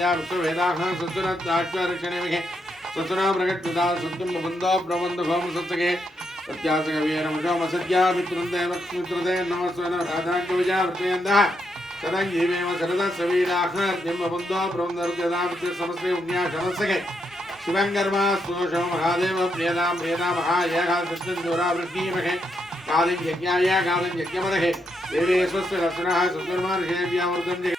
विद्या विश्ववेदाः सत्सुरत्ताक्षरक्षणेमिके सत्सुना प्रकटपिता सत्यं बन्धो प्रबन्धभोम सत्सगे सत्यासगवीरमुषोमसत्या मित्रन्देवक्ष्मित्रते नमस्वनं राधाकविजा वर्तयन्तः सदञ्जीवेम शरदः सवीराः जन्मबन्धो प्रबन्धर्जदा समस्ते उज्ञाशमसगे शिवङ्गर्मा स्तोषो महादेव प्रियदां प्रियदा महायाः कृष्णन्दोरावृष्णीमहे कालिं यज्ञाय कालिं यज्ञमदहे देवे स्वस्य रत्नः सुन्दरमार्षेभ्यावर्तन्ते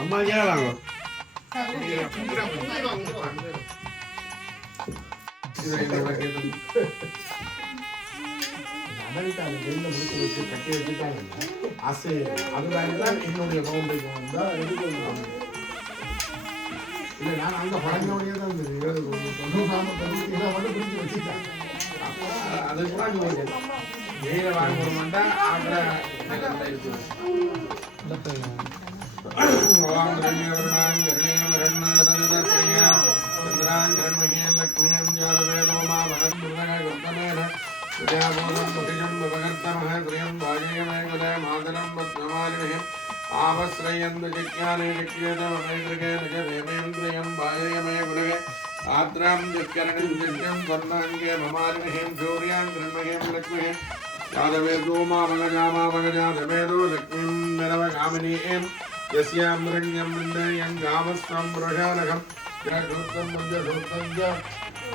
அம்மா ஏன் வாங்க அமெரிக்காவில் வெளில முடிச்சு வச்சு கட்டி வச்சுட்டாங்க ஆசை அதுதான் என்னுடைய பவுண்டரிக்கு வந்தா இல்லை நான் அந்த பழங்களோடையே தான் இருந்தது மட்டும் பிடிச்சி வச்சுட்டேன் அது கூட வெயில வாங்க போறோம்டா आद्रां जक्करणं जज्ञं वर्णाङ्गे ममालिमहें शौर्यां गृह्महें लक्ष्मीं यादवेदो मामगजामामगजादवेदो लक्ष्मीं निरवगामिनीं यस्यां मृण्यं वृन्दयं गामस्तं पुरुषानघं जगोत्तं मध्यशोत्तं च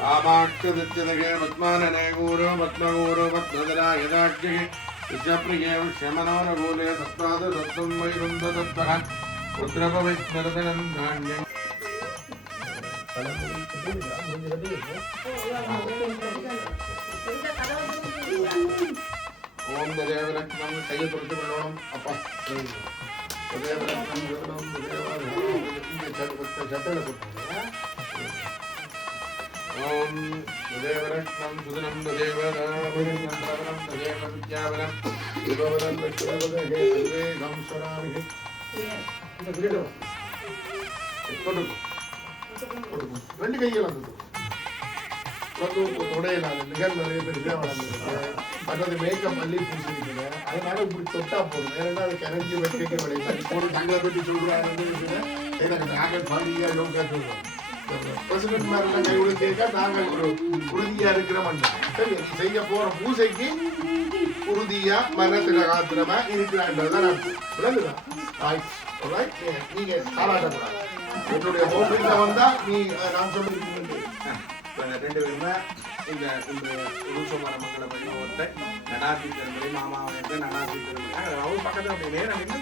आमाक्षदित्यदगे पद्मानने गौरो पद्मगौरो पद्मधरा यदाक्षिः विषप्रिये विषमनोरगोले तत्पाददत्तं वैरुन्धदत्तः रुद्रपविस्मृतनं धान्यं ओम देवरत्नम कई तुरंत बोलोम अपा देवरत्नम देवरत्नम छटल ओम देवरत्नम सुदनम देवरत्नम देवविद्यावरम देववरम विष्णुवदे हे गंसरामि இந்த கிரீடோ கொடு ரெண்டு கையில வந்து தொடையில நிகழ் நிறைய பேர் இதே வளர்ந்துருக்கு மற்றது மேக்கப் மல்லி பூசிருக்குங்க அதனால இப்படி தொட்டா போதும் வேற என்ன அது கரைஞ்சி வைக்க விளையாது போட்டு தங்களை பற்றி சொல்றாங்க எனக்கு நாங்கள் பாலியா யோகா சொல்றோம் பிரசிடென்ட் மேல கை கொடுத்தேக்கா நாங்கள் ஒரு உறுதியா இருக்கிறோம் சரி செய்ய போற பூசைக்கு உறுதியா மனத்துல காத்திரமா இருக்கிறான்றதான் விளங்குதா நீங்க காலாட்டக்கூடாது என்னுடைய ஹோட்டல்ல வந்தா நீ நான் சொல்லிருக்கேன் ரெண்டு பேருமே இந்த உருசமான மங்கள வைபவத்தை நடாத்தி திருமலை மாமாவை நடாத்தி திருமலை அவங்க பக்கத்துல அப்படி நேரம் நின்று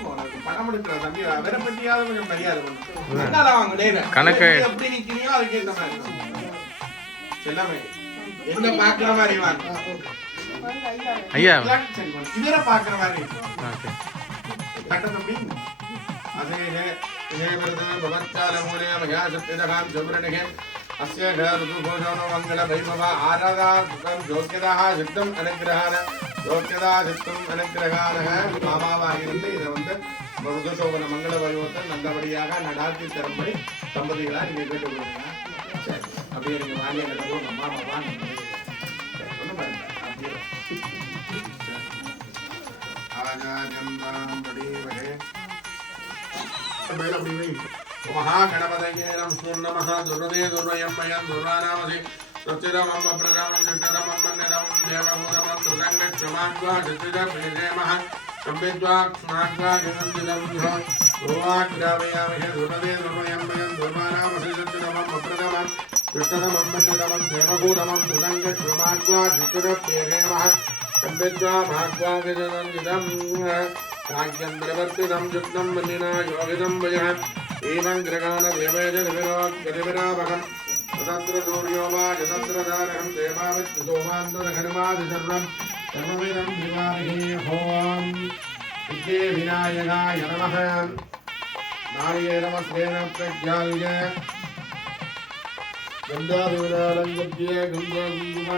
பணம் எடுக்கிற தம்பி வேற பற்றியாவது கொஞ்சம் மரியாதை பண்ணும் அவங்க நேரம் கணக்கு எப்படி நிற்கிறீங்களோ அதுக்கு ஏற்ற மாதிரி எல்லாமே என்ன பாக்குற மாதிரி வாங்க ஐயா இதர பாக்குற மாதிரி தட்ட தம்பி அதே भवत्कालमूले मया सत्यदहां जबरणिः अस्य ऋतुभूषणो मङ्गलवैभव आराधार्थं योग्यदाः சித்தம் அனுகிரகான யோக்கியதா சித்தம் அனுகிரகான மாமாவாகிருந்து இதை வந்து ருதுசோபன மங்கள வைபவத்தை நல்லபடியாக நடாத்தி தரும்படி தம்பதிகளாக நீங்கள் கேட்டுக்கொள்ளுங்க சரி அப்படியே நீங்கள் வாங்கி கிடக்கும் அம்மா மாமா ஒன்றும் பாருங்க அப்படியே ஆஜாஜந்தாம்படி வகை महागणपतये नमः दुर्वदे दुर्वयम्मयं दुर्वानामसि स्वस्तिरमं प्रगमं जुष्टरमं मन्यदं देवभूतमं दुर्गङ्गक्षमाग्वा चित्तिरप्रियेमः संविद्वाक्ष्माग्वा गिनन्दिदं ध्रुवाग्रावयामहे दुर्वदे दुर्वयम्मयं दुर्वानामसि स्वस्तिरमं प्रगमं जुष्टरमं मन्यदं देवभूतमं दुर्गङ्गक्षमाग्वा चित्तिरप्रियेमः संविद्वा भाग्वा गिनन्दिदं राज्यन्द्रवर्तिदं जुग्नं मन्निना योगिदं वयः एवं ग्रगान देवयजनिविरावहं तदत्र सूर्यो वा यतन्द्रधारहं देवाविद्युतोमान्तरघर्मादिसर्वं सर्वमिदं दिवारिः होम् विद्ये विनायकाय नमः नारिकेलमस्तेन प्रज्ञाल्य गन्धादिविदालङ्गद्ये गन्धकुङ्कुम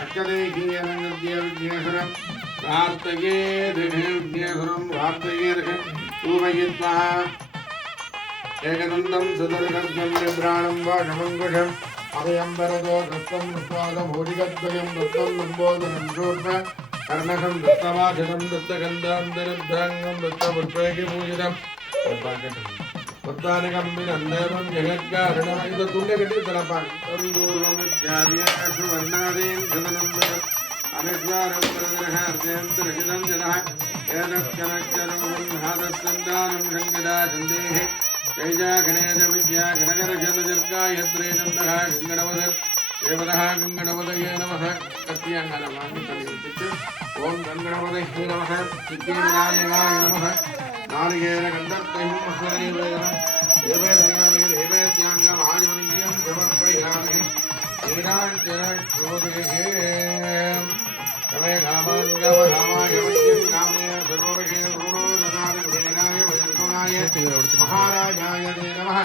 अक्षदेकीयलङ्गद्ये विघ्नेश्वरम् प्रार्थये विघ्नेश्वरं प्रार्थये पूवयित्वा एकदन्तं सुदर्शनं निब्राणं वाशमङ्कुशम् अभयं वरदो दत्तं स्वादमोदिकद्वयं दत्तं लम्बोदरं शूर्प कर्णकं दत्तवाचनं दत्तगन्धान्तरद्धाङ्गं दत्तपुष्पैः पूजितं पद्मानिकं विनन्देवं जगत्कारणम् इदं तुण्यकटितलपान् तन्दूर्वमित्यादिषु वर्णादीन् सदनन्दनम् अनश्वारपरदर्हार्देन्दरहितं जनः एतत्कनश्चरोन्हादस्सन्दानं सङ्गदा सन्देः शैजाखनेज विद्या घनकरजनजर्गायत्रे नन्दः गङ्गणवदत् देवतः गङ्गणपतये नमः कत्याङ्गनमानि तलिविचित् ॐ गङ्गणपतये नमः सिद्धिविनायकाय नमः नारिकेलगन्धर्वैर्महानिवेदनं देवेदयामि देवेत्याङ्गमायमनीयं समर्पयामि ीराञ्चनोदये तमे कामाय वद्यं कामे सर्ववशे ऋणोदनाय वैष्णवाय महाराजाय ते नमः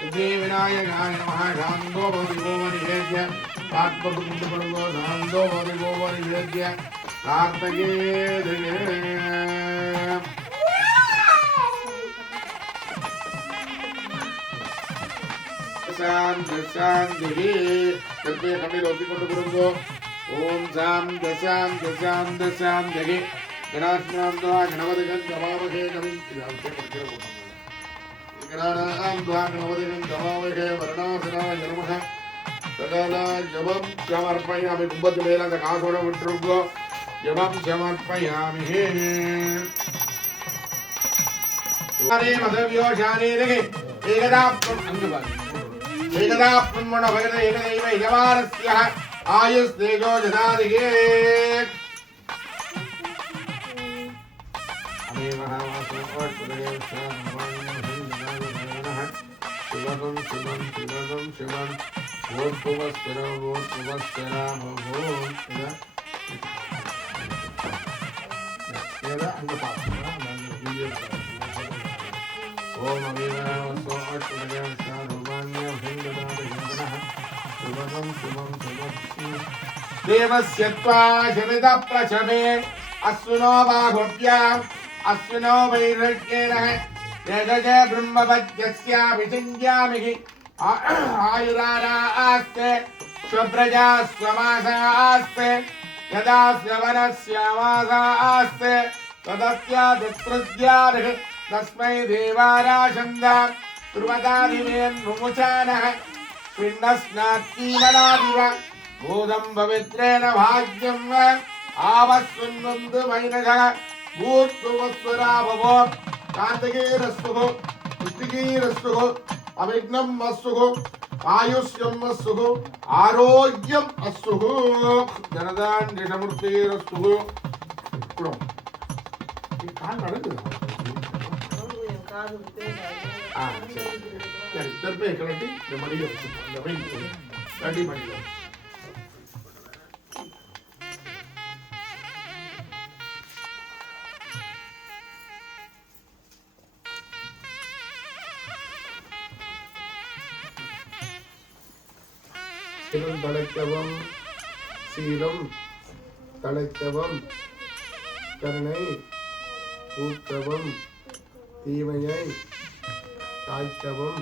सिद्धिविनायकाय नमः शान्तो भवति निवेद्य आत्मबुद्धिपडुगो शान्तो भवति निवेद्य कार्तये शांति सर्वे कमी रोटी को करूँगो ओम शांति शांति शांति शांति गणास्नाम द्वा गणपतिगं गवावहे कमी गणानां द्वा गणपतिगं गवावहे वर्णासनाय नमः तदला जपं समर्पयामि कुंभत मेला कासोड विट्रुगो जपं समर्पयामि हरे मधव्यो शाने देखे एकदा अंगबाद एकदा ब्रह्मण भगत एकदैव यजमानस्य आयुस्तेजो जनादिगे अमे महावासो शिवं शिवं शिवं शिवं भूर्भुवस्सरा भूर्भुवस्सरा ओम अभिवासो देवस्य त्वा शमिता प्रचमे अश्विनो बाहुभ्याम् अश्विनो वैरज्ञेन यजज ब्रह्मवद्यस्य विचिन्यामि आयुरारास्ते स्वप्रजा स्वमासास्ते यदा स्ववनस्य मासास्ते तदस्य दत्रुद्यार्ह तस्मै देवाराशन्दा ध्रुवदादिवेन्मुचानः पिण्डस्नात्तीवनादिव भूतं पवित्रेण भाग्यम् आवस्वन्वन्तु वैनघः भूर्भुवस्सुरा भवो कार्तिकीरस्तुः पुष्टिकीरस्तुः अविघ्नं अस्सुः आयुष्यम् अस्सुः आरोग्यम् अस्सुः जनदाण्डिषमूर्तिरस्तुः சரி தற்பே கலட்டி இந்த மடியை வச்சுப்போம் இந்த வெயிட் ரெடி பண்ணிடுவோம் சீலம் தழைக்கவும் சீலம் தழைக்கவும் கருணை ஊக்கவும் தீமையை காய்க்கவும்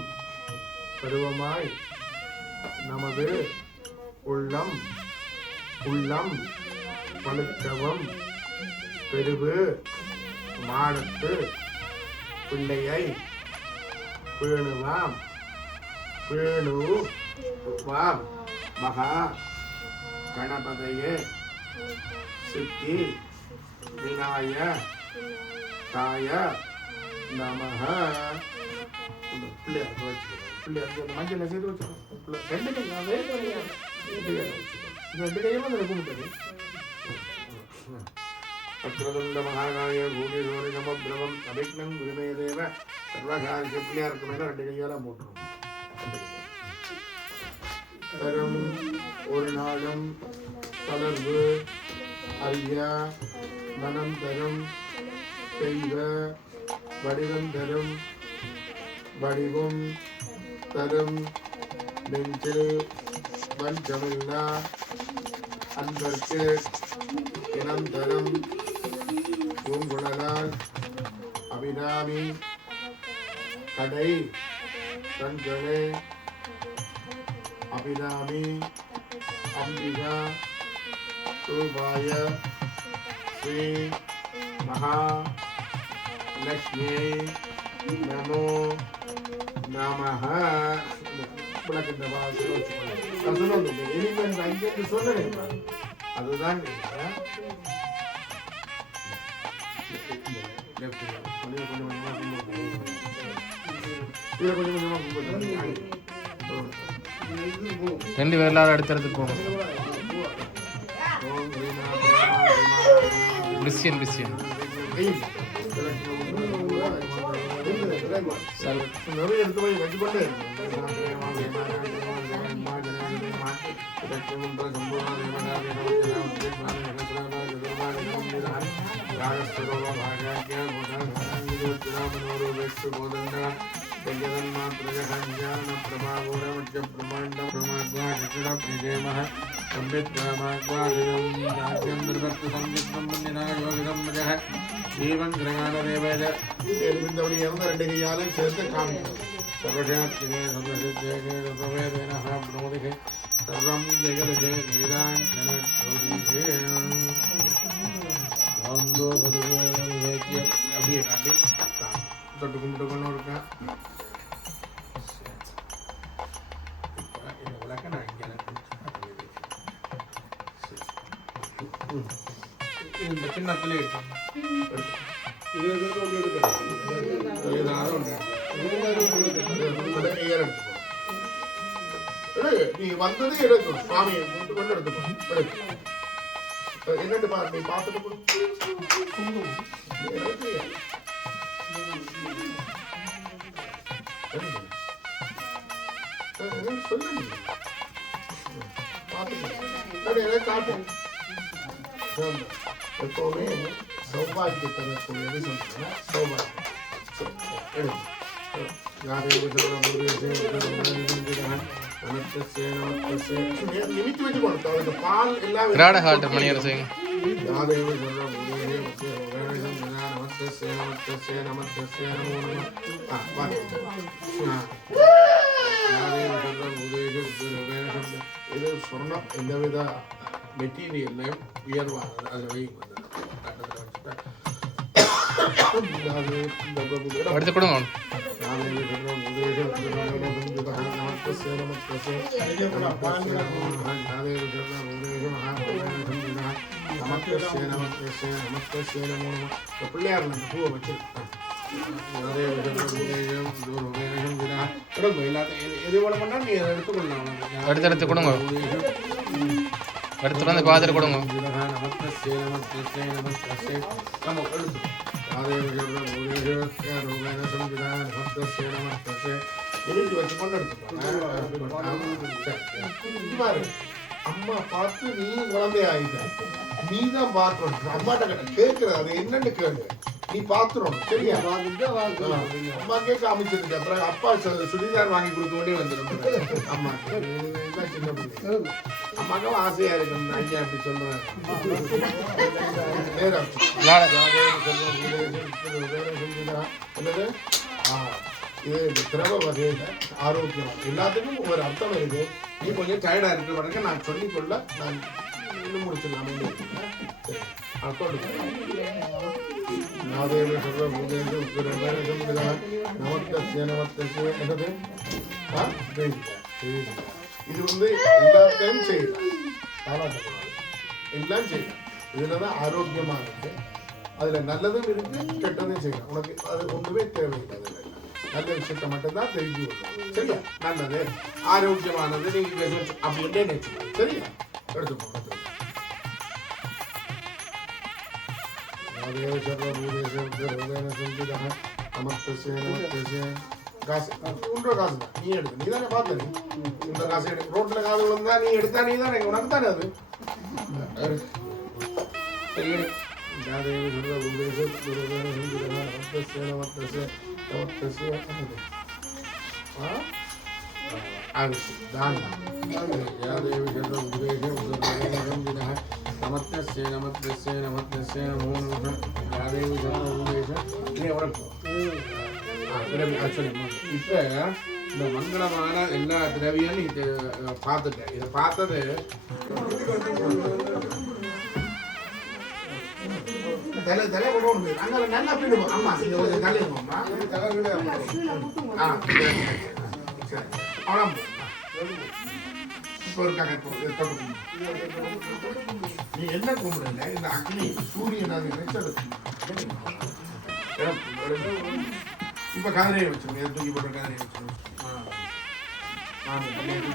பருவமாய் நமது உள்ளம் உள்ளம் பழுக்கவும் பெருவு மாடத்து பிள்ளையை பேணுவாம் பேணுவாம் மகா கணபதையே சித்தி விநாய காய நமஹ பிள்ளையார் பிள்ளையார் மஞ்சள் செய்து வச்சுக்கணும் ரெண்டு கையும் கும்பிட்டு அக்ரதுண்ட மகாகாய பூமி சோரி சமுத்திரமம் அபிக்னம் குருமே தேவ சர்வகாரிய பிள்ளையாருக்கு மேல ரெண்டு கையெல்லாம் போட்டுரும் தரும் ஒரு நாளும் தளர்வு ஐயா மனம் தரும் செய்வ வடிவம் தரும் வடிவும் தரும் நெஞ்சில் வஞ்சமில்லா அன்பர்க்கு இனம் தரும் பூங்குழலால் அபிராமி கடை கண்களே அபிராமி அம்பிகா ரூபாய ஸ்ரீ மகாலட்சுமி நமோ நமஹ. விளக்கின்ற சொன்னேன் அதுதான் ரெண்டு பேர் எல்லாரும் அடுத்தடுத்து போகும். பிரிசியன் நிறைய எடுத்து போய் வச்சுக்கொண்டே ரெண்டு கையாலும் சேர்த்து காமிக்கணும். சர்வம் ஜெகதே நீராஞ்சன அப்படியே காட்டி தொட்டு கும்பிட்டு கொண்டு இருக்கேன். இந்த விளக்க நான் இங்கே இந்த கிண்ணத்திலே இருக்கேன். நீ வந்தது எடுக்கும் சுவாமியை கொண்டு எடுத்துக்கோ. என்னட்டு பா நீ பார்த்துட்டு சொல்லு பார்த்துட்டு காட்டு. எப்பவுமே சௌபாகியத்தை தரக்கூடியது சொன்னா சௌபாகியம். நிமித்தி வச்சுக்கணும். பால் எல்லாம் இது சொர்ணம் எந்தவித மெட்டீரியல்லையும் உயர்வானது. அதில் வை அடுத்து கொடுங்க. பிள்ளையார் பூவை வச்சிருக்கேன். எது போல பண்ணா நீ அதை எடுத்துக்கொள்ளலாம். அடுத்தடுத்து கொடுங்க. அடுத்து வந்து பாத்திரம் கொடுங்க. அம்மா பார்த்து நீ குழந்தை ஆயிட்ட. நீ தான் பார்க்கணும். அம்மாட்ட கேட்கறது அது என்னன்னு கேளு. நீ பாத்துரும். சரியா? அம்மாக்கே காமிச்சிருக்கு. அப்புறம் அப்பா சுடிதார் வாங்கி கொடுக்க வேண்டிய வந்துடும். அம்மா சின்ன பிள்ளை அம்மாக்கும் ஆசையா இருக்கு. ஐயா அப்படி சொல்றேன். இது திரவ வகையில ஆரோக்கியம் எல்லாத்துக்கும் ஒரு அர்த்தம் இருக்கு. நீ கொஞ்சம் டயர்டா இருக்க வரைக்கும் நான் சொல்லிக்கொள்ள நான் இன்னும் முடிச்சிடலாம். இது வந்து எல்லாத்தையும் செய்யலாம். எல்லாம் செய்யலாம். இதுலதான் ஆரோக்கியமா இருக்கு. அதுல நல்லதும் இருக்கு, கெட்டதும் செய்யலாம். உனக்கு அது ஒன்றுமே தேவையில்லை. நல்ல விஷயத்தை மட்டும்தான் தெரிஞ்சு கொள்ளணும். சரியா? நல்லது ஆரோக்கியமானது நீங்க அப்படின்ட்டே நினைச்சுக்கலாம். சரியா? எடுத்துக்கோங்க. காசு நீ எடுத்து நீ தானே பார்த்த. இந்த காசு எடு. ரோட்ல காசு விழுந்தா நீ எடுத்தா நீ தானே, உனக்கு தானே அது. இப்ப இந்த மங்களமான எல்லா திரவியும் இது பார்த்துட்டேன். இதை பார்த்தது தலை தலை போடுவோம் அங்கே நல்லா போயிடுவோம் அம்மா இங்கே கொஞ்சம் தலை போம்மா ஆ சரி அவ்வளோ இப்போ இருக்காங்க நீ என்ன கும்பிடல இந்த அக்னி சூரியன் அது நினைச்சது இப்போ கதிரையை வச்சிருக்கோம் தூக்கி போட்ட கதிரையை வச்சிருக்கோம்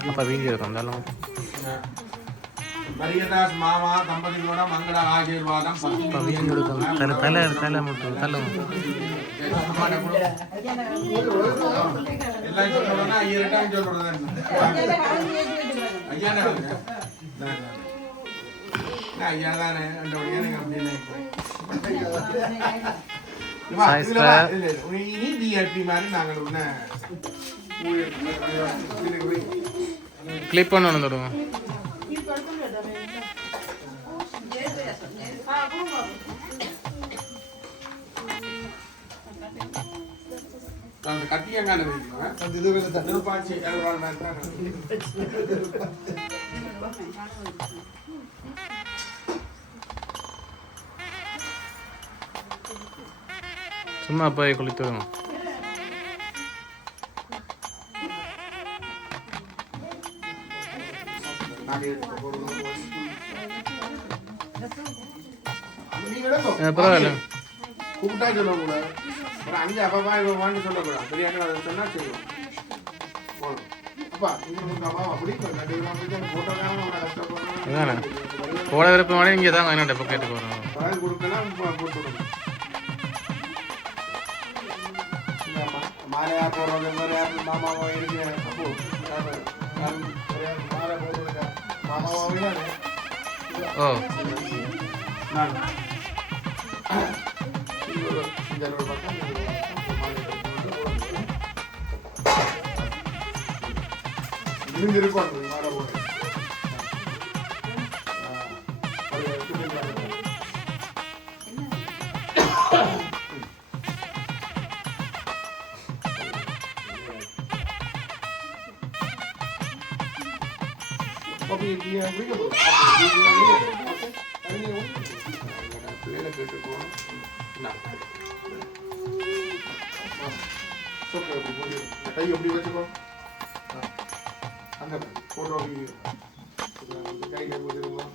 அப்போ வீடியோ இருந்தாலும் மரியதாஸ் மாமா தம்பதிகளோட மங்கள ஆசீர்வாதம் தலை தலை மட்டும் தலை எல்லாம் சொல்றோம்னா ஐயர்ட்டாம் சொல்றேன் ஐயா ஐயா தானே ரெண்டு எனக்கு அப்படி மாதிரி நாங்கள் ஒன்று கிளிப் பண்ண வந்துடுவோம் அந்த கட்டியங்கான அந்த இது திருப்பாச்சி சும்மா போய் குளித்துடுவோம் பரவாயில்ல கூப்பிட்டா சொல்லக்கூடாது ஒரு 5 அப்பா இவன் சொல்லக்கூடாது பிரியாணி அதை சொன்னா செய்வோம் போகணும் அப்பா அப்படி போட விருப்பமான இங்கே தான் என்னோட பக்கெட்டுக்கு வரும் பழம் கொடுக்கலாம் போட்டுவிடணும் மாலையா போடுறது மாதிரி யாரும் மாமாவோ இருக்கிறேன் அப்போ மாலை போடுறதுக்கா மாமாவே ஓ நான் இருக்கும் மாலை போடுறேன் கை எப்படி வச்சுக்கோ அந்த போட்டோ கையில் வச்சுருவோம்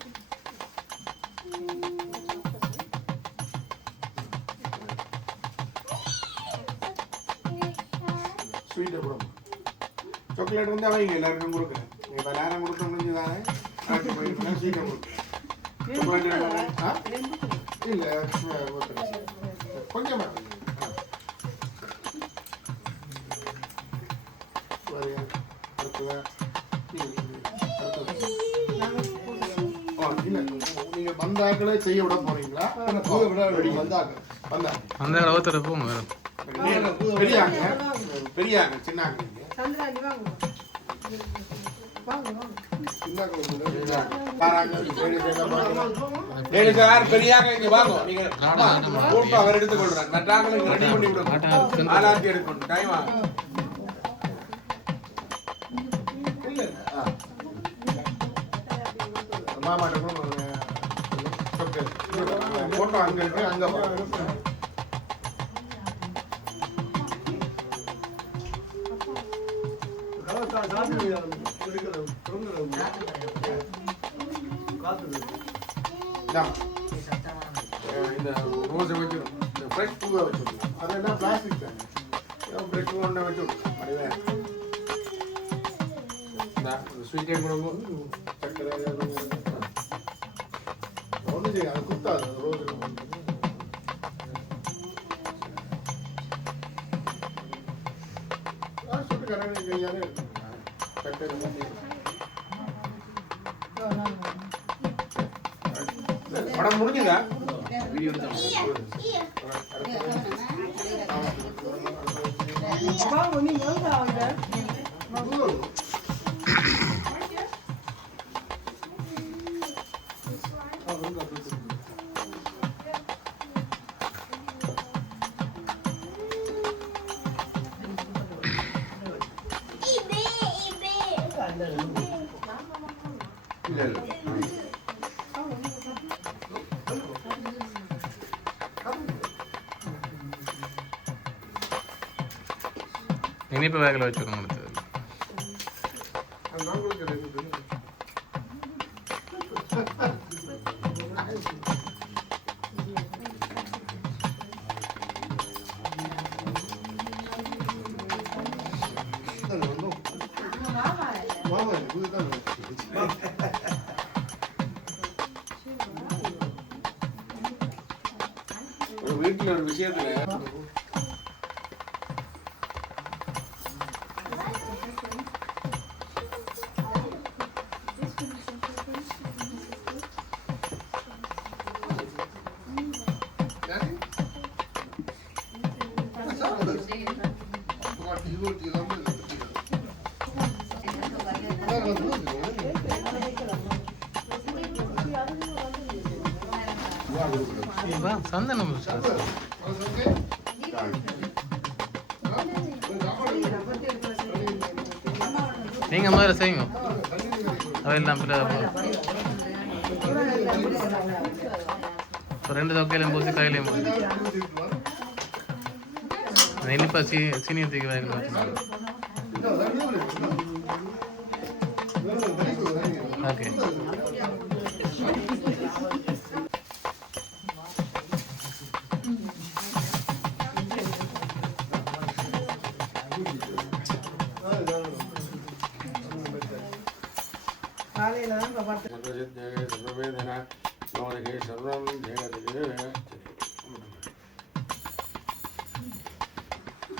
ஸ்வீட்டை கூட சாக்லேட் வந்து அவங்க எல்லாருக்கும் கொடுக்குறேன் இப்போ நேரம் கொடுக்க முடிஞ்சுதானே ஸ்வீட்டை கொடுக்குறேன் இல்லை கொஞ்சமாக நீங்க வந்தாக்களே செய்ய விட போறீங்களா அந்த ஒருத்தர் போங்க பெரியாங்க பெரியாங்க சின்னாங்க பெரியாங்க இங்க வாங்க நீங்க போட்டோ அவர் எடுத்துக்கொள்றாங்க மற்றாக்களை ரெடி பண்ணி விடுங்க ஆளாத்தி எடுக்கணும் டைம் ஆகும் மாமாட்ட போட்டோ அங்க இருக்கு அங்க இந்த ரோஸை வச்சிடும் இந்த ஃப்ரெஷ் பூவை வச்சிடும் அதெல்லாம் பிளாஸ்டிக் தான் ஃப்ரெஷ் பூ ஒன்றை வச்சிடும் அப்படியே ஸ்வீட்டே கொடுக்கும் சக்கரை ஒன்றும் செய்ய அது குத்தாது ரோஸ் சுட்டு கரண்டி கையாலே சக்கரை படம் முடிஞ்சுதா வீடியோ இனிப்பு வேகல வச்சுக்கணும் அடுத்தது. வீட்டில் ஒரு விஷயத்துல சந்தனம் நீங்கள் முதல்ல செய்யுங்க அவையெல்லாம் இப்போ 2 தொக்கையிலையும் பூசி கையிலையும் பூசி இனிப்பா சீனியை தூக்கி வேகல வச்சுருக்காங்க. ஓகே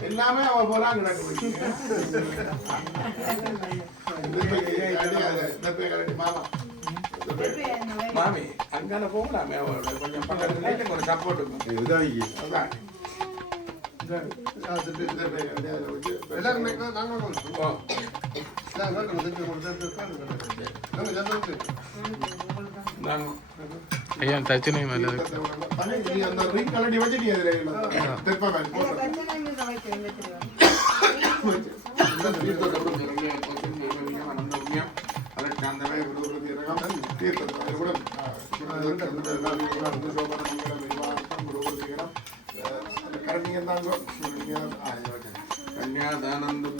எல்லாமே அவ போலாம் மாமி அங்கான போகலாமே கொஞ்சம் பக்கத்துல ஒரு சப்போர்ட் ஐயா தச்சுனையும் அந்த ரிங் கலடி வச்சுட்டு கன்யாதானந்தம்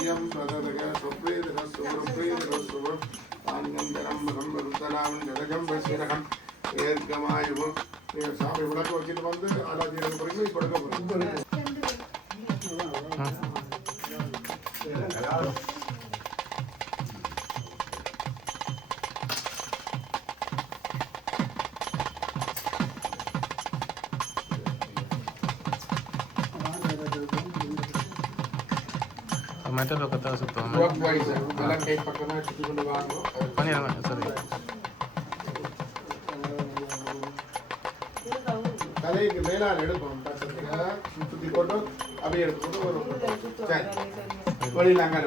ஏற்கமாயும் சாமி விளக்கு வச்சுட்டு வந்து ஆராய்ச்சி பிறகு கொடுக்க போறோம். மற்ற பக்கத்தை சுத்தம் பண்ணிடுறேன் சரி. தலைக்கு மேலால் எடுப்போம் சுத்தி போட்டு அப்படியே எடுத்து ஒரு வெளியில் அங்கே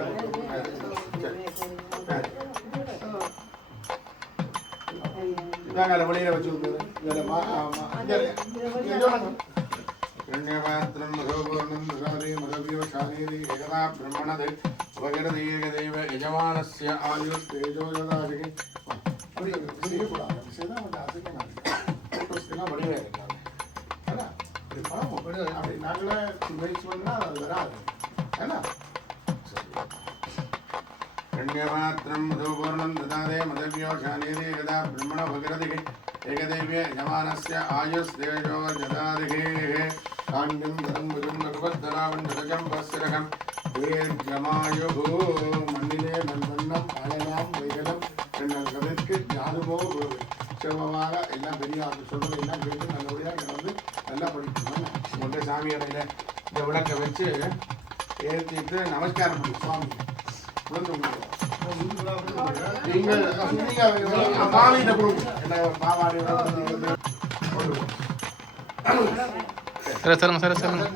இதாங்க வெளியில வச்சு யஜமானஸ்ய ஆயுஷ் தேஜோஜதாதிகி அப்படி வடிவே இருக்காங்க அப்படி நாங்களே முயற்சி பண்ணா அது வராது ஏன்னா கண்யமாத்திரம் மதோபூர்ணம் ததாதே மதவியோ சானீதி ஏகதா பிரம்மண பகிரதிகி ஏகதேவிய யஜமானஸ்ய ஆயுஷ் தேஜோ ஜதாதிகி காண்யம் தரம்புஜம் நகுபத்தராவன் ஜடஜம் பஸ்திரகம் தீர்க்கமாயுகு மண்ணிலே மண்வண்ணம் அழகாம் வைகலம் எங்கள் கதைக்கு யாருமோ உற்சவமாக எல்லாம் பெரிய சொல்றது எல்லாம் கேட்டு நல்லபடியாக வந்து நல்லா படிக்கணும். உங்கள்கிட்ட சாமி அறையில் இந்த விளக்கை வச்சு ஏற்றிட்டு நமஸ்காரம் பண்ணி சுவாமி நீங்கள் பாவையிட்ட கொடுங்க என்ன பாவாடி சரி சொல்லுங்க சரி சொல்லுங்க.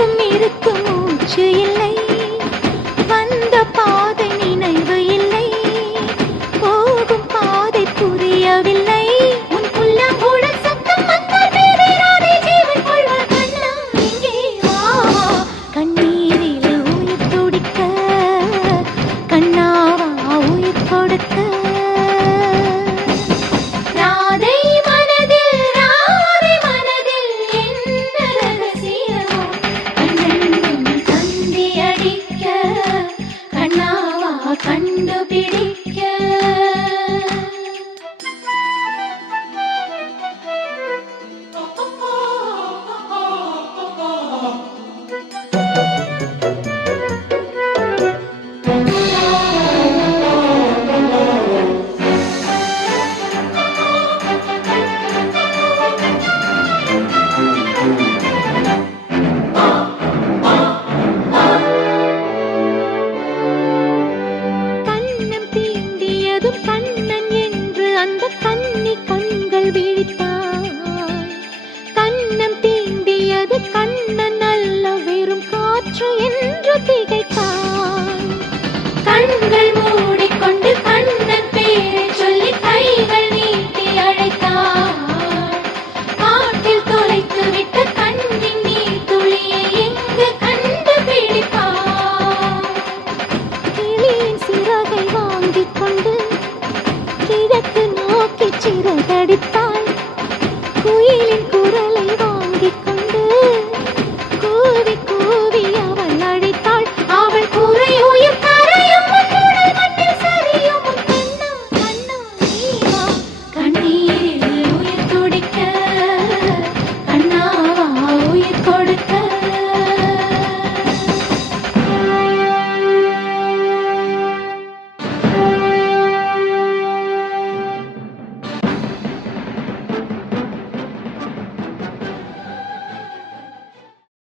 உயிரும் இருக்கு மூச்சு இல்லை